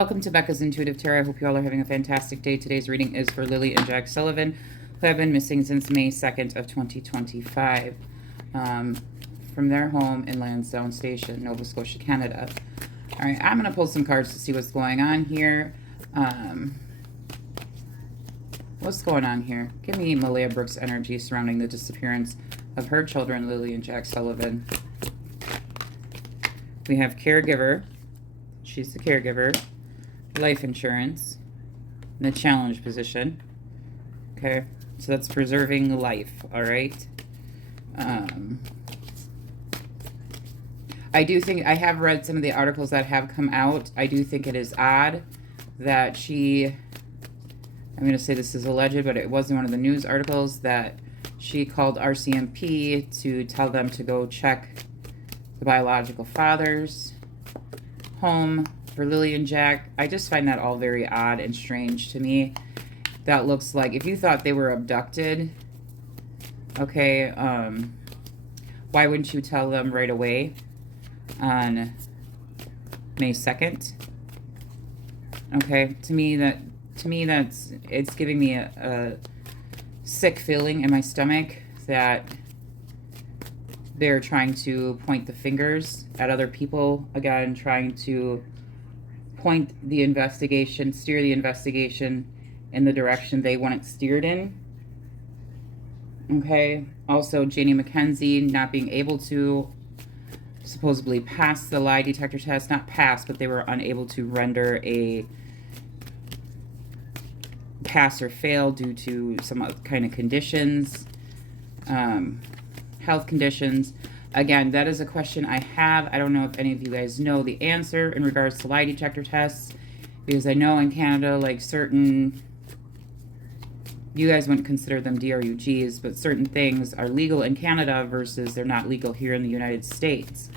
Welcome to Becca's Intuitive Tarot. I hope you all are having a fantastic day. Today's reading is for Lily and Jack Sullivan, who have been missing since May 2nd of 2025 from their home in Lansdowne Station, Nova Scotia, Canada. All right, I'm going to pull some cards to see what's going on here. What's going on here? Give me Malaya Brooks' energy surrounding the disappearance of her children, Lily and Jack Sullivan. We have caregiver. She's the caregiver. Life insurance, in the challenge position. Okay, so that's preserving life. All right. I do think, I have read some of the articles that have come out. I do think it is odd that I'm going to say this is alleged, but it was in one of the news articles that she called RCMP to tell them to go check the biological father's home for Lily and Jack. I just find that all very odd and strange to me. That looks like, if you thought they were abducted, okay, why wouldn't you tell them right away on May 2nd? Okay, to me that's, it's giving me a sick feeling in my stomach that they're trying to point the fingers at other people, again, trying to point the investigation, steer the investigation in the direction they want it steered in. Okay. Also, Janie McKenzie not being able to supposedly pass the lie detector test. Not pass, but they were unable to render a pass or fail due to some kind of conditions, health conditions. Again, that is a question I have. I don't know if any of you guys know the answer in regards to lie detector tests, because I know in Canada, like certain, you guys wouldn't consider them DRUGs, but certain things are legal in Canada versus they're not legal here in the United States.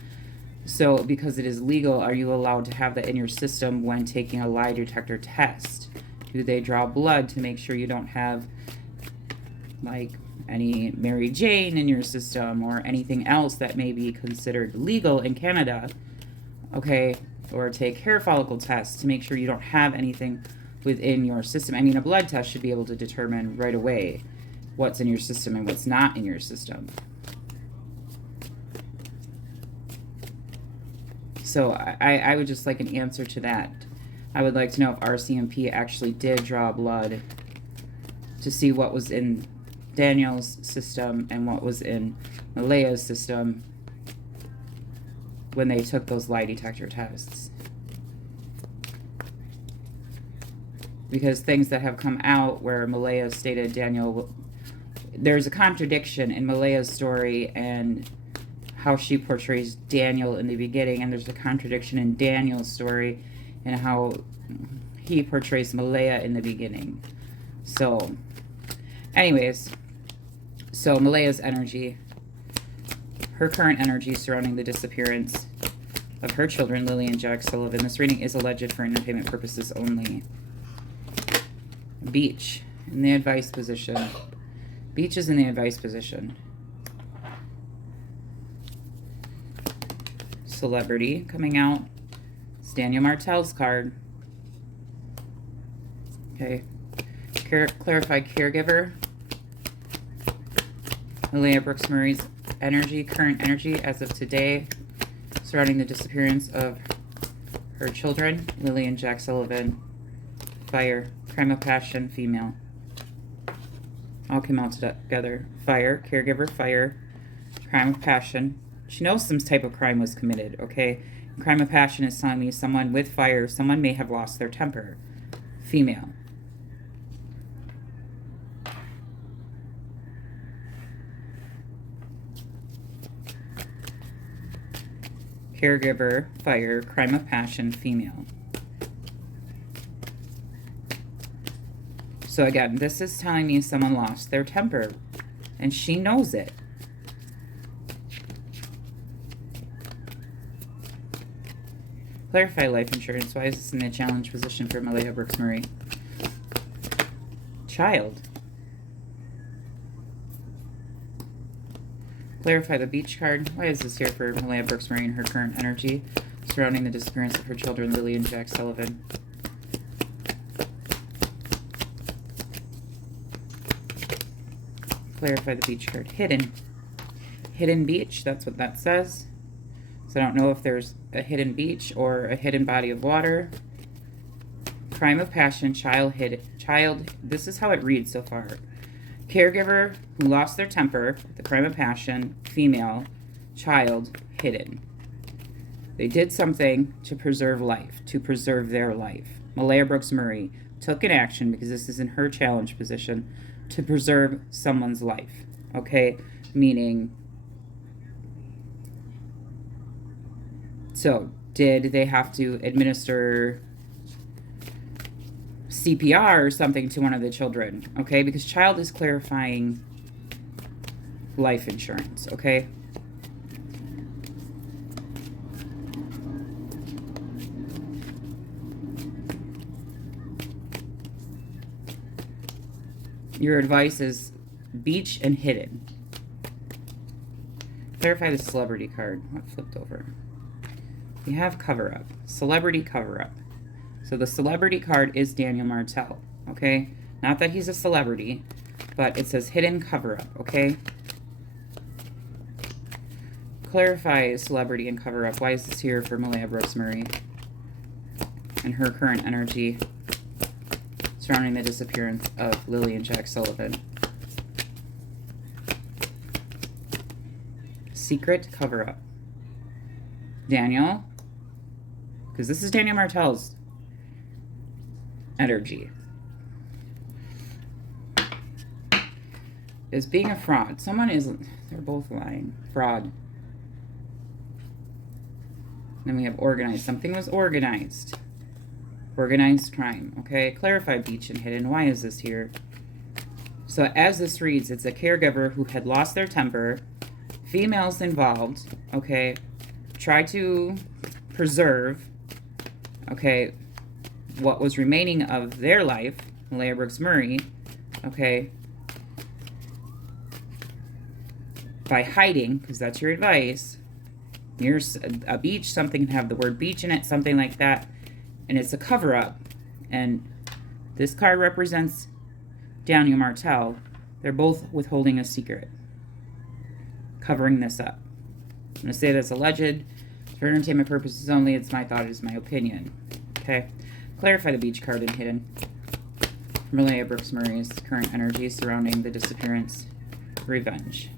So because it is legal, are you allowed to have that in your system when taking a lie detector test? Do they draw blood to make sure you don't have like any Mary Jane in your system or anything else that may be considered legal in Canada? Okay, or take hair follicle tests to make sure you don't have anything within your system. I mean, a blood test should be able to determine right away what's in your system and what's not in your system. So I would just like an answer to that. I would like to know if RCMP actually did draw blood to see what was in Daniel's system and what was in Malaya's system when they took those lie detector tests. Because things that have come out where Malaya stated Daniel, there's a contradiction in Malaya's story and how she portrays Daniel in the beginning, and there's a contradiction in Daniel's story and how he portrays Malaya in the beginning. So anyways, so Malaya's energy, her current energy surrounding the disappearance of her children, Lily and Jack Sullivan. This reading is alleged for entertainment purposes only. Beach in the advice position. Beach is in the advice position. Celebrity coming out. It's Daniel Martel's card. Okay. Clarify caregiver. Malaya Brooks Murray's energy, current energy as of today, surrounding the disappearance of her children, Lily and Jack Sullivan. Fire, crime of passion, female. All came out together. Fire, caregiver, fire, crime of passion. She knows some type of crime was committed, okay? Crime of passion is telling me someone with fire, someone may have lost their temper. Female. Caregiver, fire, crime of passion, female. So again, this is telling me someone lost their temper, and she knows it. Clarify life insurance. Why is this in the challenge position for Malaya Brooks Murray? Child. Clarify the beach card. Why is this here for Malaya Brooks Murray and her current energy surrounding the disappearance of her children, Lily and Jack Sullivan? Clarify the beach card. Hidden. Hidden beach, that's what that says. So I don't know if there's a hidden beach or a hidden body of water. Crime of passion, child, this is how it reads so far. Caregiver who lost their temper, the crime of passion, female, child, hidden. They did something to preserve life, to preserve their life. Malaya Brooks Murray took an action, because this is in her challenge position, to preserve someone's life, okay? Meaning, so did they have to administer CPR or something to one of the children, okay? Because child is clarifying life insurance, okay? Your advice is beach and hidden. Clarify the celebrity card. What flipped over? We have cover up. Celebrity cover up. So the celebrity card is Daniel Martell, okay? Not that he's a celebrity, but it says hidden cover up, okay? Clarify celebrity and cover up. Why is this here for Malaya Brooks Murray and her current energy surrounding the disappearance of Lilly and Jack Sullivan? Secret cover up. Daniel, because this is Daniel Martell's energy, is being a fraud. Someone is, they're both lying. Fraud. Then we have organized. Something was organized. Organized crime. Okay, clarify beach and hidden. Why is this here? So as this reads, it's a caregiver who had lost their temper. Females involved. Okay, try to preserve, okay, what was remaining of their life. Malaya Brooks Murray. Okay, by hiding, because that's your advice. Near a beach, something can have the word beach in it, something like that. And it's a cover-up. And this card represents Daniel Martell. They're both withholding a secret. Covering this up. I'm going to say that's alleged. For entertainment purposes only, it's my thought, it is my opinion. Okay. Clarify the beach card and hidden. Malaya Brooks Murray's current energy surrounding the disappearance. Revenge.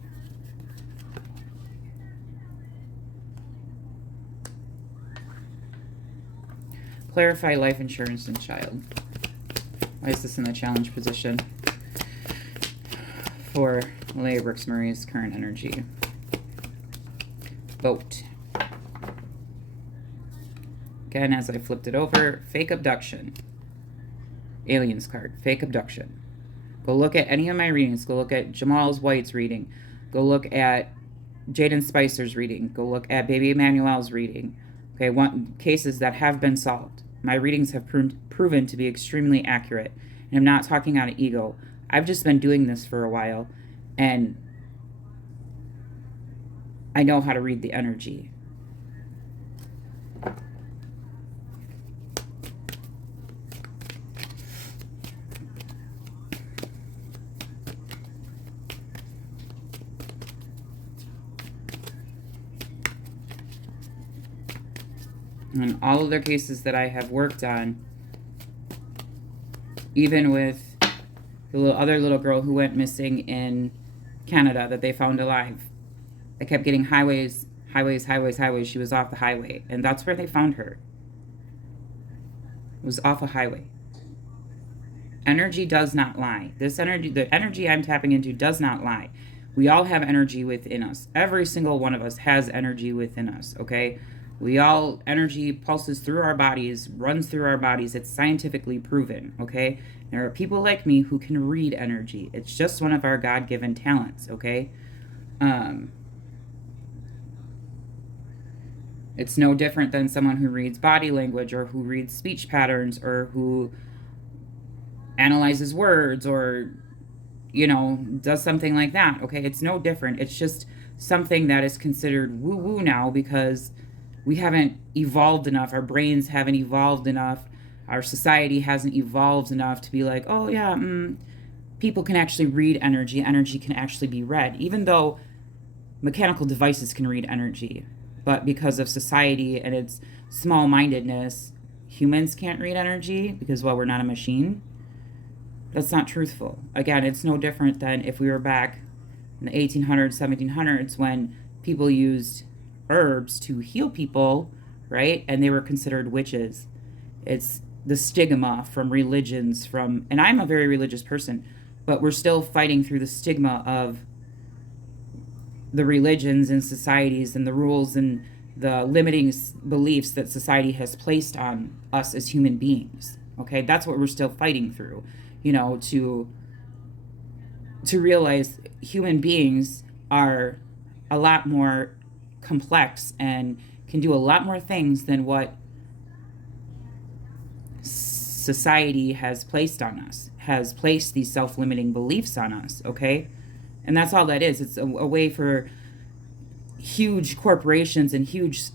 Clarify life insurance and child. Why is this in the challenge position for Malaya Brooks Murray's current energy? Boat. Again, as I flipped it over, fake abduction. Aliens card, fake abduction. Go look at any of my readings. Go look at Jamal's White's reading. Go look at Jaden Spicer's reading. Go look at Baby Emmanuel's reading. Okay, cases that have been solved. My readings have proven to be extremely accurate. And I'm not talking out of ego. I've just been doing this for a while, and I know how to read the energy. And all of their cases that I have worked on, even with the other little girl who went missing in Canada that they found alive, I kept getting highways. She was off the highway. And that's where they found her. It was off a highway. Energy does not lie. This energy, the energy I'm tapping into, does not lie. We all have energy within us. Every single one of us has energy within us, okay? Energy pulses through our bodies, runs through our bodies. It's scientifically proven, okay? There are people like me who can read energy. It's just one of our God-given talents, okay? It's no different than someone who reads body language or who reads speech patterns or who analyzes words or, you know, does something like that, okay? It's no different. It's just something that is considered woo-woo now because we haven't evolved enough. Our brains haven't evolved enough. Our society hasn't evolved enough to be like, oh, yeah, people can actually read energy. Energy can actually be read, even though mechanical devices can read energy. But because of society and its small-mindedness, humans can't read energy because, well, we're not a machine. That's not truthful. Again, it's no different than if we were back in the 1800s, 1700s, when people used herbs to heal people, right? And they were considered witches. It's the stigma from religions, and I'm a very religious person, but we're still fighting through the stigma of the religions and societies and the rules and the limiting beliefs that society has placed on us as human beings. Okay, that's what we're still fighting through, you know, to realize human beings are a lot more complex and can do a lot more things than what society has placed on us, has placed these self-limiting beliefs on us, okay? And that's all that is. It's a way for huge corporations and huge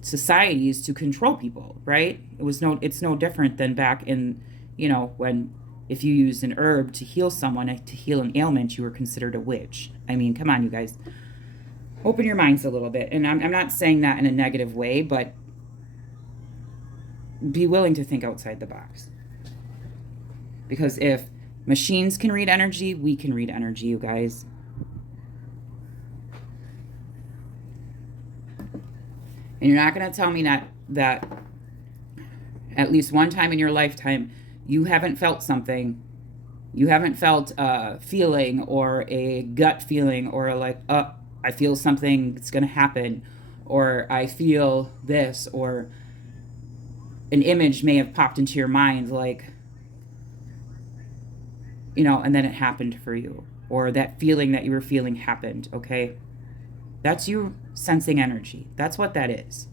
societies to control people, right? It's no different than back in, you know, when if you used an herb to heal someone, to heal an ailment, you were considered a witch. I mean, come on, you guys. Open your minds a little bit. And I'm not saying that in a negative way, but be willing to think outside the box. Because if machines can read energy, we can read energy, you guys. And you're not going to tell me that at least one time in your lifetime, you haven't felt something. You haven't felt a feeling or a gut feeling or I feel something that's going to happen, or I feel this, or an image may have popped into your mind, like, you know, and then it happened for you, or that feeling that you were feeling happened, okay? That's you sensing energy. That's what that is.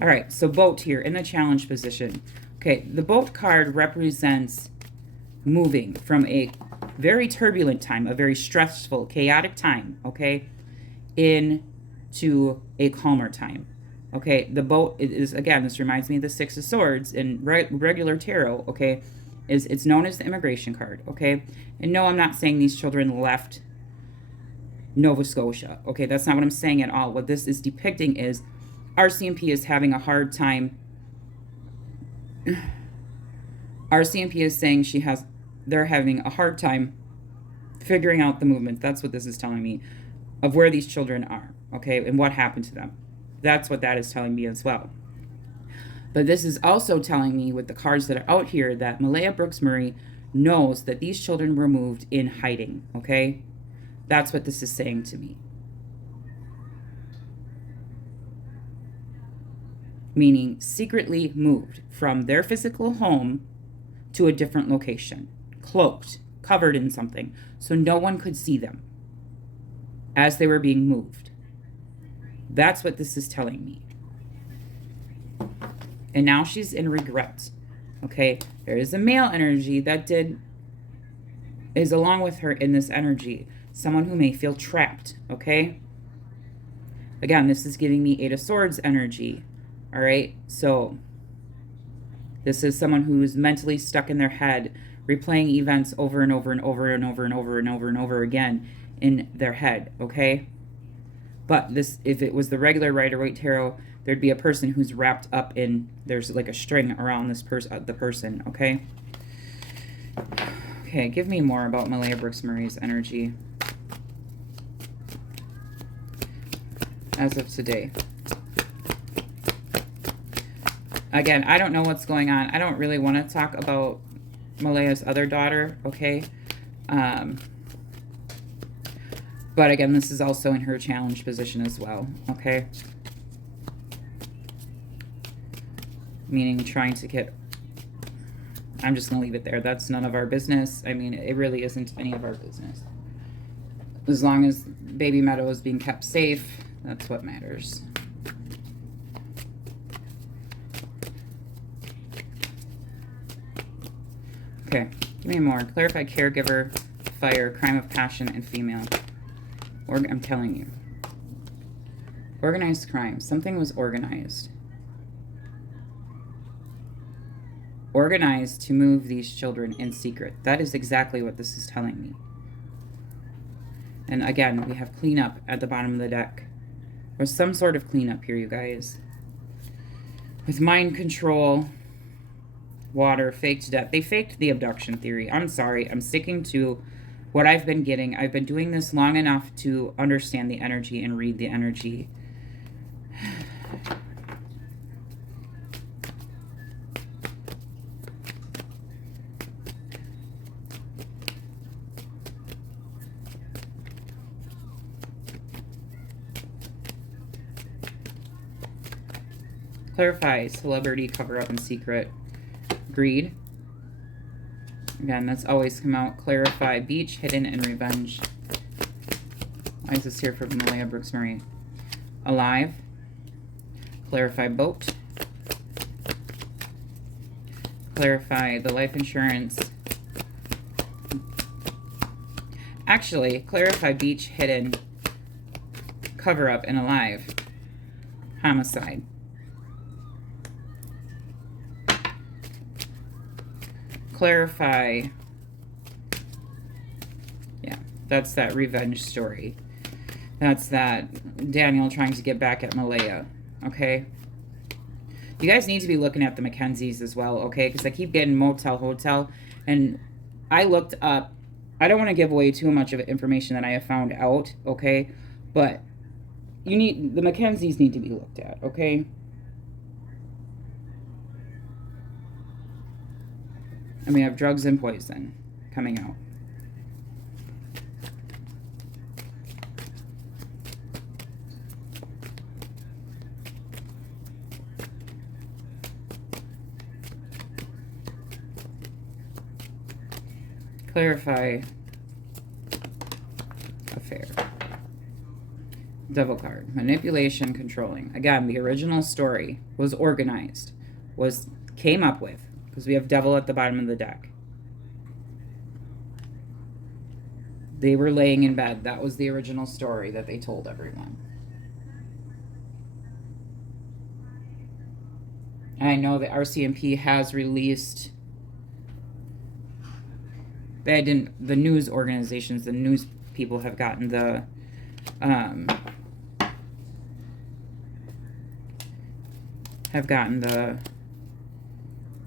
All right, so boat here in the challenge position. Okay, the boat card represents moving from a very turbulent time, a very stressful, chaotic time, okay, into a calmer time. Okay, the boat is, again, this reminds me of the Six of Swords in regular tarot, okay, it's known as the immigration card, okay? And no, I'm not saying these children left Nova Scotia, okay? That's not what I'm saying at all. What this is depicting is RCMP is having a hard time. RCMP is saying they're having a hard time figuring out the movement. That's what this is telling me of where these children are, okay, and what happened to them. That's what that is telling me as well. But this is also telling me with the cards that are out here that Malaya Brooks Murray knows that these children were moved in hiding, okay? That's what this is saying to me. Meaning secretly moved from their physical home to a different location, cloaked, covered in something, so no one could see them as they were being moved. That's what this is telling me. And now she's in regret. Okay, there is a male energy that is along with her in this energy. Someone who may feel trapped, okay? Again, this is giving me Eight of Swords energy. All right, so this is someone who's mentally stuck in their head, replaying events over and over and over and over and over and over and over again in their head, okay? But this, if it was the regular Rider-Waite Tarot, there'd be a person who's wrapped up in, there's like a string around this the person, okay? Okay, give me more about Malaya Brooks Murray's energy as of today. Again, I don't know what's going on. I don't really want to talk about Malaya's other daughter, okay? But again, this is also in her challenge position as well, okay? Meaning trying to get... I'm just going to leave it there. That's none of our business. I mean, it really isn't any of our business. As long as Baby Meadow is being kept safe, that's what matters. Okay, give me more. Clarify caregiver, fire, crime of passion, and female. Or I'm telling you. Organized crime. Something was organized. Organized to move these children in secret. That is exactly what this is telling me. And again, we have cleanup at the bottom of the deck. There's some sort of cleanup here, you guys. With mind control, water, faked death. They faked the abduction theory. I'm sorry. I'm sticking to what I've been getting. I've been doing this long enough to understand the energy and read the energy. Clarify, celebrity, cover up, and secret. Greed. Again, that's always come out. Clarify, beach, hidden, and revenge. Why is this here for Malaya Brooks Murray? Alive. Clarify, boat. Clarify, the life insurance. Actually, clarify, beach, hidden, cover up, and alive. Homicide. Clarify. Yeah, that's that revenge story. That's that Daniel trying to get back at Malaya. Okay? You guys need to be looking at the Mackenzies as well, okay? Because I keep getting motel, hotel. And I looked up. I don't want to give away too much of information that I have found out, okay? But the Mackenzies need to be looked at, okay? And we have drugs and poison coming out. Clarify affair. Devil card. Manipulation, controlling. Again, the original story was organized, came up with, because we have devil at the bottom of the deck. They were laying in bed. That was the original story that they told everyone. And I know that RCMP has released, the news organizations, the news people have gotten the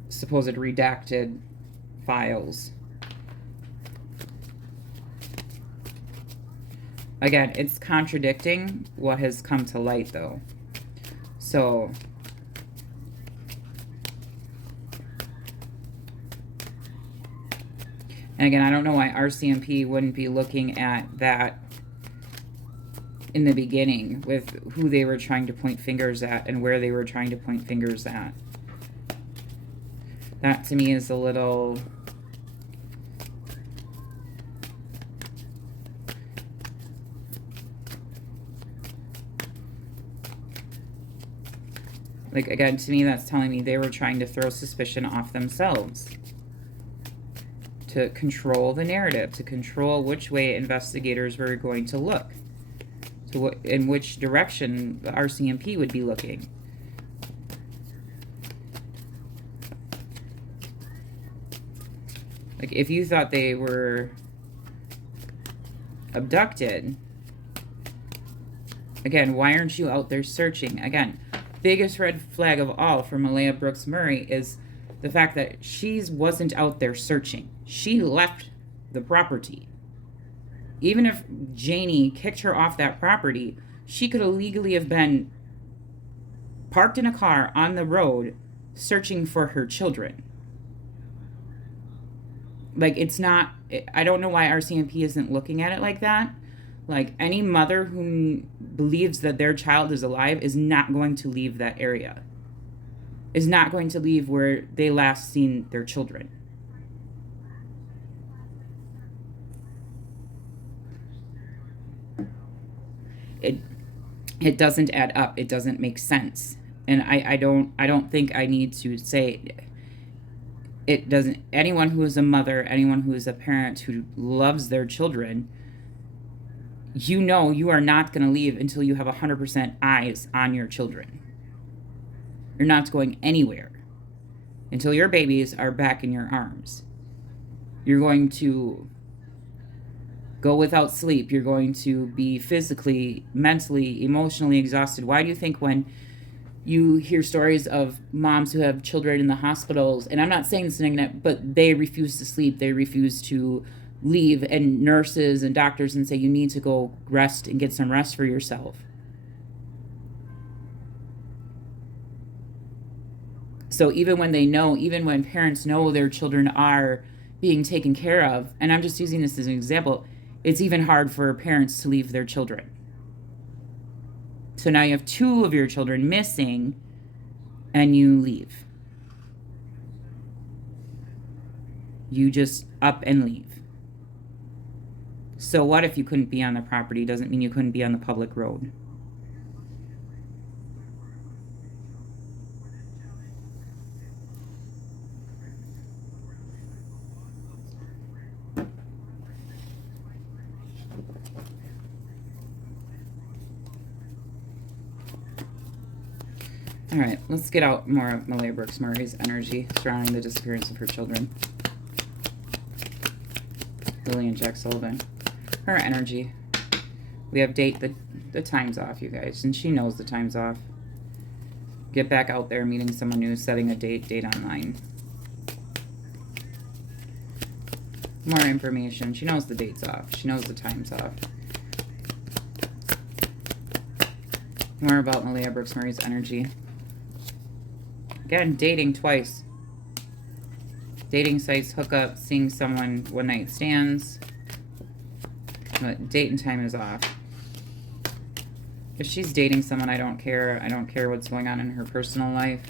supposed redacted files. Again, it's contradicting what has come to light, though. So, and again, I don't know why RCMP wouldn't be looking at that in the beginning with who they were trying to point fingers at and where they were trying to point fingers at. That to me is a little... like, again, to me, that's telling me they were trying to throw suspicion off themselves. To control the narrative, to control which way investigators were going to look. In which direction the RCMP would be looking. Like, if you thought they were abducted, again, why aren't you out there searching? Again, biggest red flag of all for Malaya Brooks Murray is the fact that she wasn't out there searching. She left the property. Even if Janie kicked her off that property, she could illegally have been parked in a car on the road searching for her children. Like, it's not... I don't know why RCMP isn't looking at it like that. Like, any mother who believes that their child is alive is not going to leave that area. Is not going to leave where they last seen their children. It doesn't add up. It doesn't make sense. And I don't think I need to say it doesn't. Anyone who is a mother, anyone who is a parent who loves their children, you know you are not going to leave until you have 100% eyes on your children. You're not going anywhere until your babies are back in your arms. You're going to go without sleep. You're going to be physically, mentally, emotionally exhausted. Why do you think when you hear stories of moms who have children in the hospitals, and I'm not saying this negative, but they refuse to sleep, they refuse to leave, and nurses and doctors and say you need to go rest and get some rest for yourself. So even when they know, even when parents know their children are being taken care of, and I'm just using this as an example, it's even hard for parents to leave their children. So now you have 2 of your children missing and you leave. You just up and leave. So what if you couldn't be on the property? Doesn't mean you couldn't be on the public road. All right, let's get out more of Malaya Brooks Murray's energy surrounding the disappearance of her children. Lilly and Jack Sullivan. Her energy. We have date, the time's off, you guys, and she knows the time's off. Get back out there, meeting someone new, setting a date online. More information. She knows the date's off. She knows the time's off. More about Malaya Brooks Murray's energy. Again, dating twice. Dating sites, hookup, seeing someone, one night stands. But date and time is off. If she's dating someone, I don't care. I don't care what's going on in her personal life.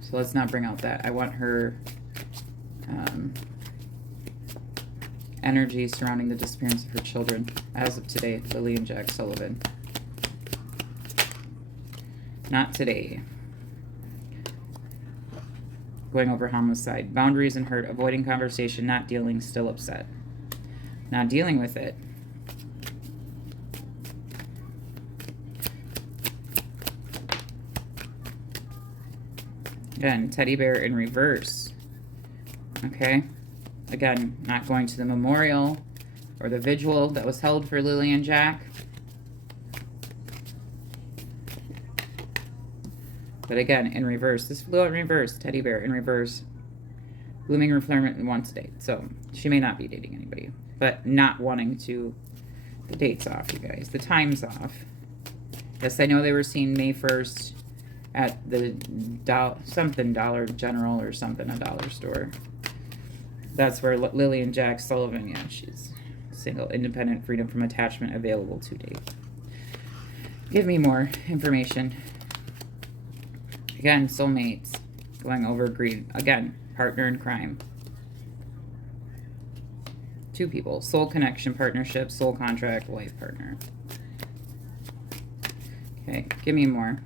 So let's not bring out that. I want her energy surrounding the disappearance of her children. As of today, Lilly and Jack Sullivan. Not today. Going over homicide. Boundaries and hurt. Avoiding conversation. Not dealing. Still upset. Not dealing with it. Again, teddy bear in reverse. Okay. Again, not going to the memorial or the vigil that was held for Lilly and Jack. But again, in reverse. This flew out in reverse. Teddy bear in reverse. Blooming reflerment in one state. So she may not be dating anybody. But not wanting to. The date's off, you guys. The time's off. Yes, I know they were seen May 1st at the Dollar General or something, a dollar store. That's where Lilly and Jack Sullivan, yeah, she's single, independent, freedom from attachment, available to date. Give me more information. Again, soulmates, going over greed. Again, partner in crime. 2 people, soul connection, partnership, soul contract, life partner. Okay, give me more.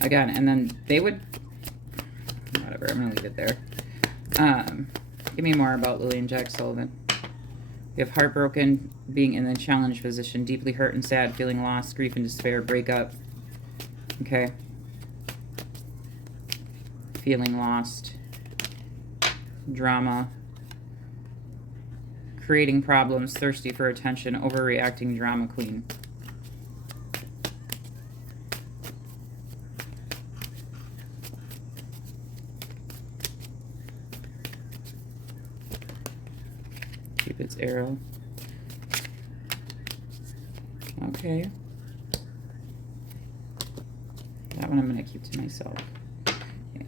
Again, and then they would, whatever, I'm gonna leave it there. Give me more about Lilly and Jack Sullivan. We have heartbroken, being in the challenge position, deeply hurt and sad, feeling lost, grief and despair, breakup. Okay. Feeling lost. Drama. Creating problems, thirsty for attention, overreacting, drama queen. Cupid's arrow. Okay. That one I'm going to keep to myself. Yeah.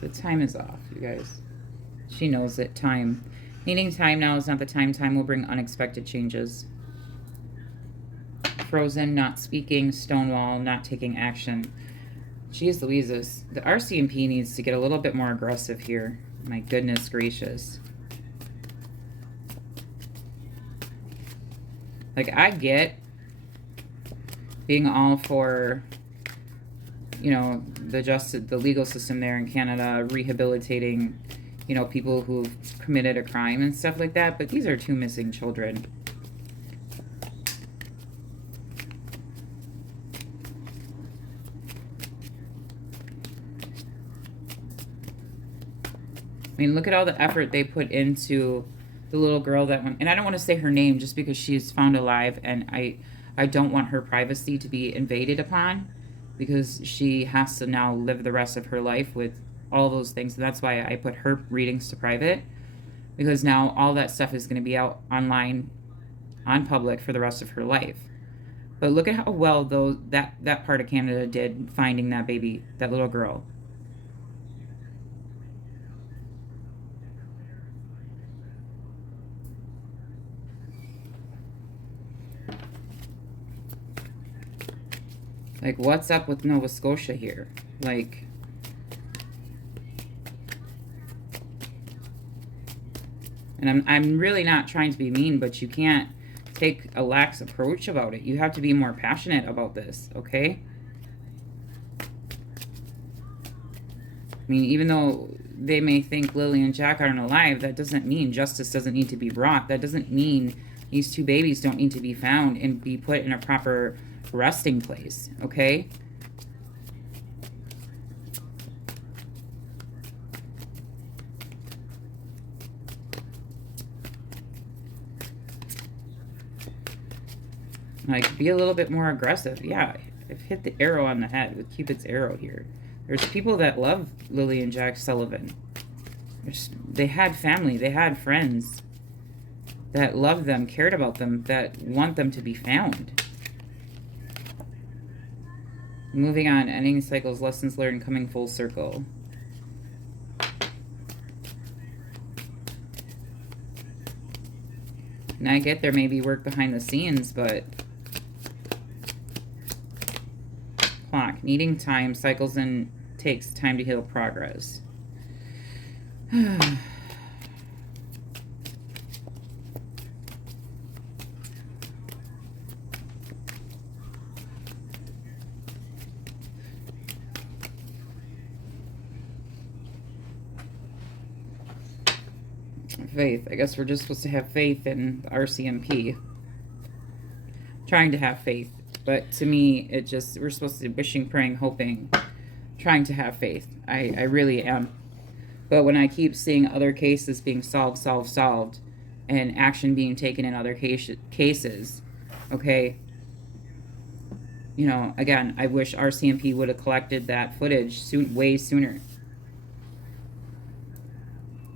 The time is off, you guys. She knows it. Time. Needing time now is not the time. Time will bring unexpected changes. Frozen, not speaking. Stonewall, not taking action. Jeez Louises. The RCMP needs to get a little bit more aggressive here. My goodness gracious. Like, I get being all for, you know, the legal system there in Canada, rehabilitating, you know, people who've committed a crime and stuff like that, but these are 2 missing children. I mean, look at all the effort they put into the little girl that went, and I don't want to say her name just because she's found alive, and I don't want her privacy to be invaded upon, because she has to now live the rest of her life with all those things. And that's why I put her readings to private, because now all that stuff is going to be out online, on public for the rest of her life. But look at how well that part of Canada did finding that baby, that little girl. Like, what's up with Nova Scotia here? Like, and I'm really not trying to be mean, but you can't take a lax approach about it. You have to be more passionate about this, okay? I mean, even though they may think Lily and Jack aren't alive, that doesn't mean justice doesn't need to be brought. That doesn't mean these two babies don't need to be found and be put in a proper resting place, okay? Like, be a little bit more aggressive. Yeah, I've hit the arrow on the head with Cupid's arrow here. There's people that love Lilly and Jack Sullivan. They had family, they had friends that loved them, cared about them, that want them to be found. Moving on, ending cycles, lessons learned, coming full circle. And I get there may be work behind the scenes, but clock, needing time, cycles and takes time to heal progress. Faith. I guess we're just supposed to have faith in the RCMP. Trying to have faith. But to me, it just, we're supposed to be wishing, praying, hoping, trying to have faith. I really am. But when I keep seeing other cases being solved, and action being taken in other cases, okay, you know, again, I wish RCMP would have collected that footage way sooner.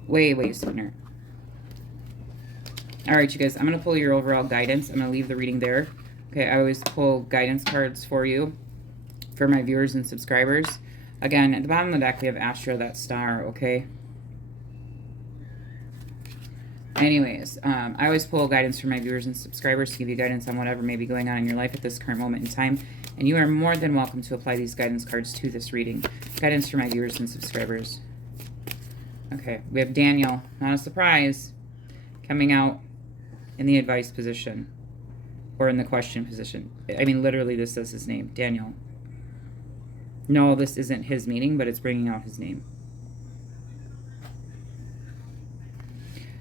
Way sooner. All right, you guys, I'm going to pull your overall guidance. I'm going to leave the reading there. Okay, I always pull guidance cards for you, for my viewers and subscribers. Again, at the bottom of the deck, we have Astro, that star, okay? Anyways, I always pull guidance for my viewers and subscribers to give you guidance on whatever may be going on in your life at this current moment in time. And you are more than welcome to apply these guidance cards to this reading. Guidance for my viewers and subscribers. Okay, we have Daniel, not a surprise, coming out in the advice position, or in the question position. I mean, literally, this says his name, Daniel. No, this isn't his meaning, but it's bringing out his name.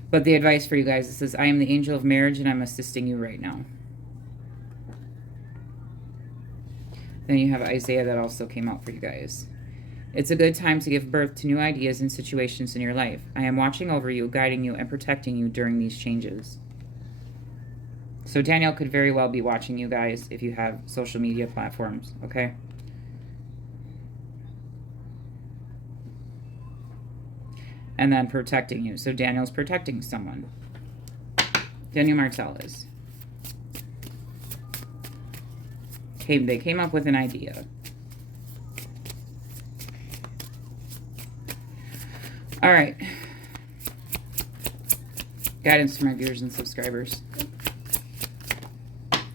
But the advice for you guys, it says, I am the angel of marriage, and I'm assisting you right now. Then you have Isaiah that also came out for you guys. It's a good time to give birth to new ideas and situations in your life. I am watching over you, guiding you, and protecting you during these changes. So Daniel could very well be watching you guys if you have social media platforms, okay? And then protecting you. So Daniel's protecting someone. Daniel Martell is. They came up with an idea. All right. Guidance for my viewers and subscribers.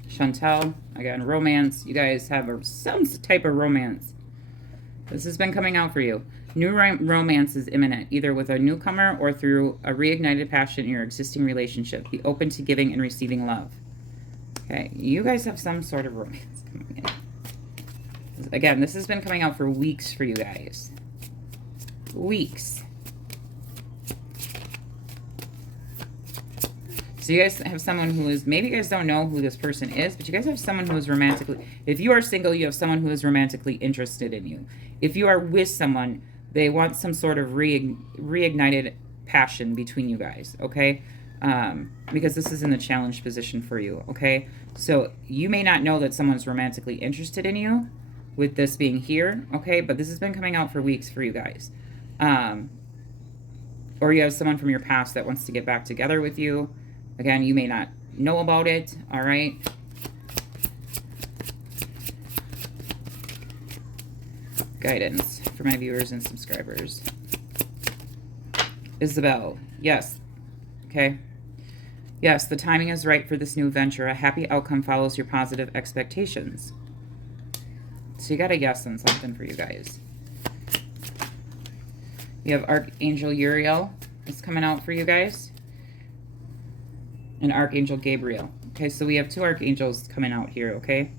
Chantel, again, romance. You guys have some type of romance. This has been coming out for you. New romance is imminent, either with a newcomer or through a reignited passion in your existing relationship. Be open to giving and receiving love. Okay, you guys have some sort of romance coming in. Again, this has been coming out for weeks for you guys. Weeks. So you guys have someone who is, maybe you guys don't know who this person is, but you guys have someone who is romantically, if you are single, you have someone who is romantically interested in you. If you are with someone, They want some sort of reignited passion between you guys, okay? Because this is in the challenge position for you, okay? So you may not know that someone's romantically interested in you with this being here, okay? But this has been coming out for weeks for you guys. Or you have someone from your past that wants to get back together with you. Again, you may not know about it, all right? Guidance for my viewers and subscribers. Isabel, yes, okay. Yes, the timing is right for this new venture. A happy outcome follows your positive expectations. So you got a yes on something for you guys. You have Archangel Uriel is coming out for you guys. And Archangel Gabriel. Okay, so we have two archangels coming out here, okay?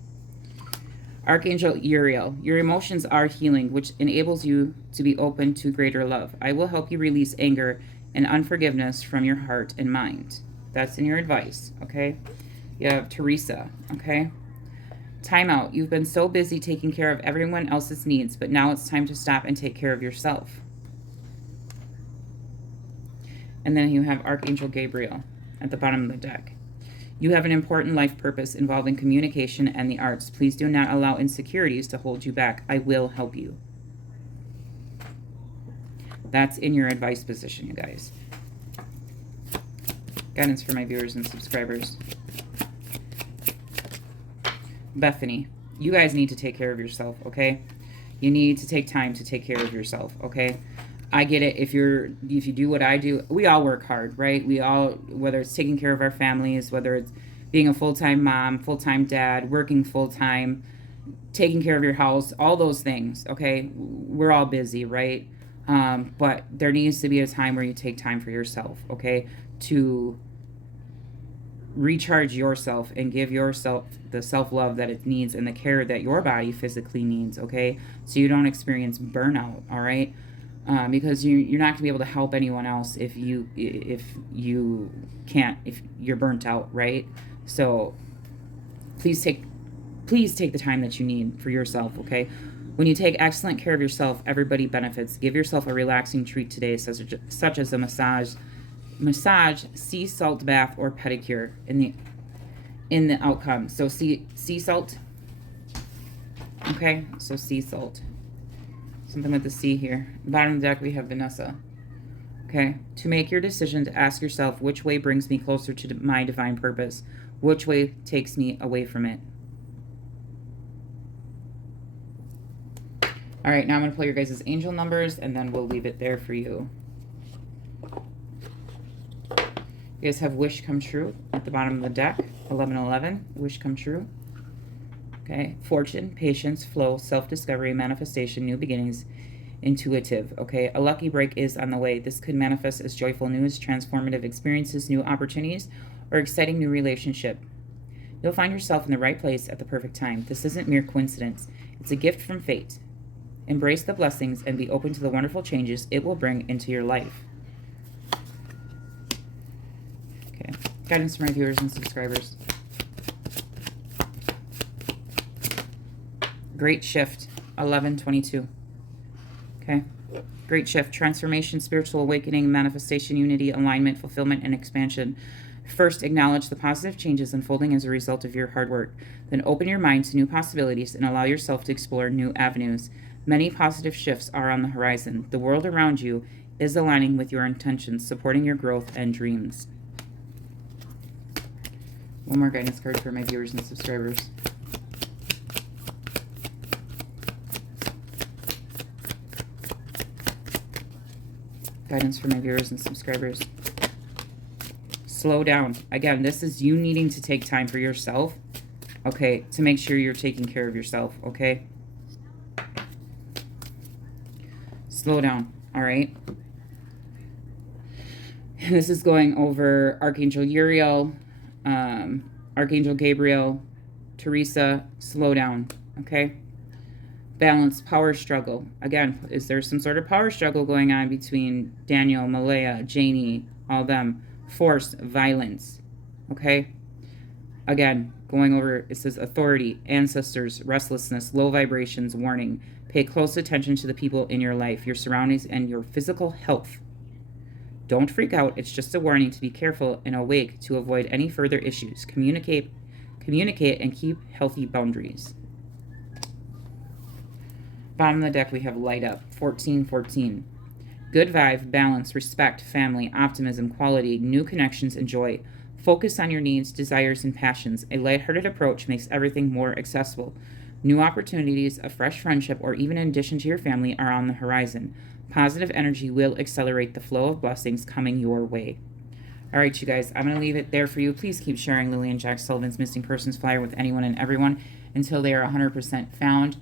Archangel Uriel, your emotions are healing, which enables you to be open to greater love. I will help you release anger and unforgiveness from your heart and mind. That's in your advice, okay? You have Teresa, okay? Time out. You've been so busy taking care of everyone else's needs, but now it's time to stop and take care of yourself. And then you have Archangel Gabriel at the bottom of the deck. You have an important life purpose involving communication and the arts. Please do not allow insecurities to hold you back. I will help you. That's in your advice position, you guys. Guidance for my viewers and subscribers. Bethany, you guys need to take care of yourself, okay? You need to take time to take care of yourself, okay? I get it. If you do what I do, we all work hard, right? We all, whether it's taking care of our families, whether it's being a full-time mom, full-time dad, working full-time, taking care of your house, all those things, okay? We're all busy, right? But there needs to be a time where you take time for yourself, okay? To recharge yourself and give yourself the self-love that it needs and the care that your body physically needs, okay? So you don't experience burnout, all right? Because you're not going to be able to help anyone else if you're burnt out, right? So please take the time that you need for yourself, okay? When you take excellent care of yourself, everybody benefits. Give yourself a relaxing treat today, such as a massage, sea salt bath, or pedicure in the outcome. So sea salt, okay? So sea salt. Something with the C here. Bottom of the deck, we have Vanessa. Okay. To make your decision, to ask yourself, which way brings me closer to my divine purpose? Which way takes me away from it? All right, now I'm going to pull your guys' angel numbers, and then we'll leave it there for you. You guys have Wish Come True at the bottom of the deck. 1111, Wish Come True. Okay, Fortune, Patience, Flow, Self-Discovery, Manifestation, New Beginnings, Intuitive. Okay, a lucky break is on the way. This could manifest as joyful news, transformative experiences, new opportunities, or exciting new relationship. You'll find yourself in the right place at the perfect time. This isn't mere coincidence. It's a gift from fate. Embrace the blessings and be open to the wonderful changes it will bring into your life. Okay, guidance for my viewers and subscribers. Great shift, 1122. Okay. Great shift, transformation, spiritual awakening, manifestation, unity, alignment, fulfillment, and expansion. First, acknowledge the positive changes unfolding as a result of your hard work. Then open your mind to new possibilities and allow yourself to explore new avenues. Many positive shifts are on the horizon. The world around you is aligning with your intentions, supporting your growth and dreams. One more guidance card for my viewers and subscribers. Guidance for my viewers and subscribers. Slow down. Again, this is you needing to take time for yourself, okay, to make sure you're taking care of yourself, okay? Slow down, all right? And this is going over Archangel Uriel, Archangel Gabriel, Teresa. Slow down, okay? Balance, power struggle. Again, is there some sort of power struggle going on between Daniel, Malaya, Janie, all them? Force, violence, okay? Again, going over, it says authority, ancestors, restlessness, low vibrations, warning. Pay close attention to the people in your life, your surroundings, and your physical health. Don't freak out. It's just a warning to be careful and awake to avoid any further issues. Communicate, and keep healthy boundaries. Bottom of the deck, we have light up, 1414. Good vibe, balance, respect, family, optimism, quality, new connections, and joy. Focus on your needs, desires, and passions. A lighthearted approach makes everything more accessible. New opportunities, a fresh friendship, or even an addition to your family are on the horizon. Positive energy will accelerate the flow of blessings coming your way. All right, you guys, I'm going to leave it there for you. Please keep sharing Lilly and Jack Sullivan's missing persons flyer with anyone and everyone until they are 100% found.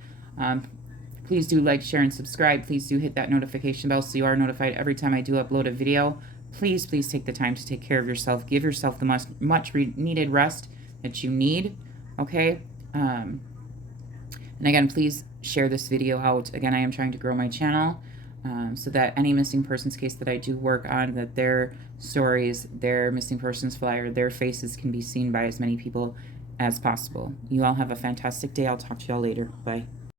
Please do like, share, and subscribe. Please do hit that notification bell so you are notified every time I do upload a video. Please take the time to take care of yourself. Give yourself the much needed rest that you need, okay? And again, please share this video out. Again, I am trying to grow my channel so that any missing persons case that I do work on, that their stories, their missing persons flyer, their faces can be seen by as many people as possible. You all have a fantastic day. I'll talk to y'all later. Bye.